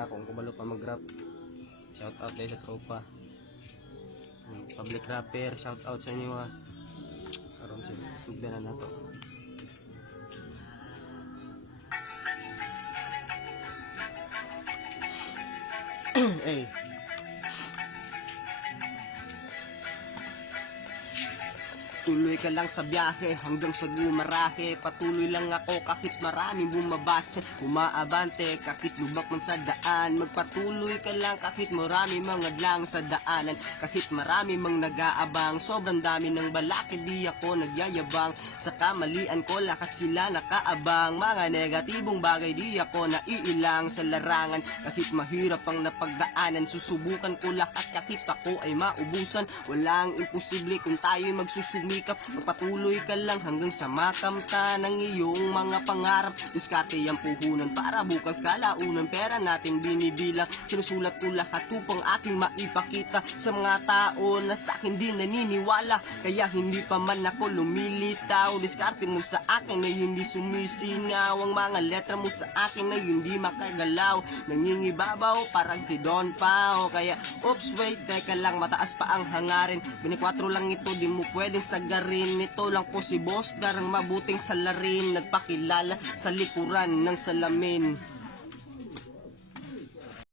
na akong kumalo pa mag-rap. Shout out dahil sa tropa. Public rapper, shout out sa inyo ha. Karon sa sugdanan na to. Hey. Tuloy ka lang sa biyahe hanggang sa gumarahe. Patuloy lang ako kahit maraming bumabase. Umaabante kahit lubak man sa daan. Magpatuloy ka lang kahit marami mga lang sa daanan. Kahit marami mang nag-aabang. Sobrang dami ng balakid, di ako nagyayabang. Sa kamalian ko lahat sila nakaabang. Mga negatibong bagay di ako naiilang sa larangan. Kahit mahirap ang napagdaanan, susubukan ko lahat kahit ako ay maubusan. Walang imposible kung tayo'y magsusumikap. Magpatuloy ka lang hanggang sa makamta ng iyong mga pangarap. Diskarte ang puhunan para bukas kalaunan. Pera natin binibilang, sinusulat ko lahat upang aking maipakita sa mga tao na sa akin di naniniwala. Kaya hindi pa man ako lumilitaw. Diskarte mo sa akin na hindi sumisingaw. Ang mga letra mo sa akin na hindi makagalaw. Nangingibabaw parang si Don Pao. Kaya oops wait, teka lang, mataas pa ang hangarin. Binikwatro lang ito, di mo pwedeng sagarin. Ito lang po si Boss Dar, ang mabuting salarin. Nagpakilala sa likuran ng salamin.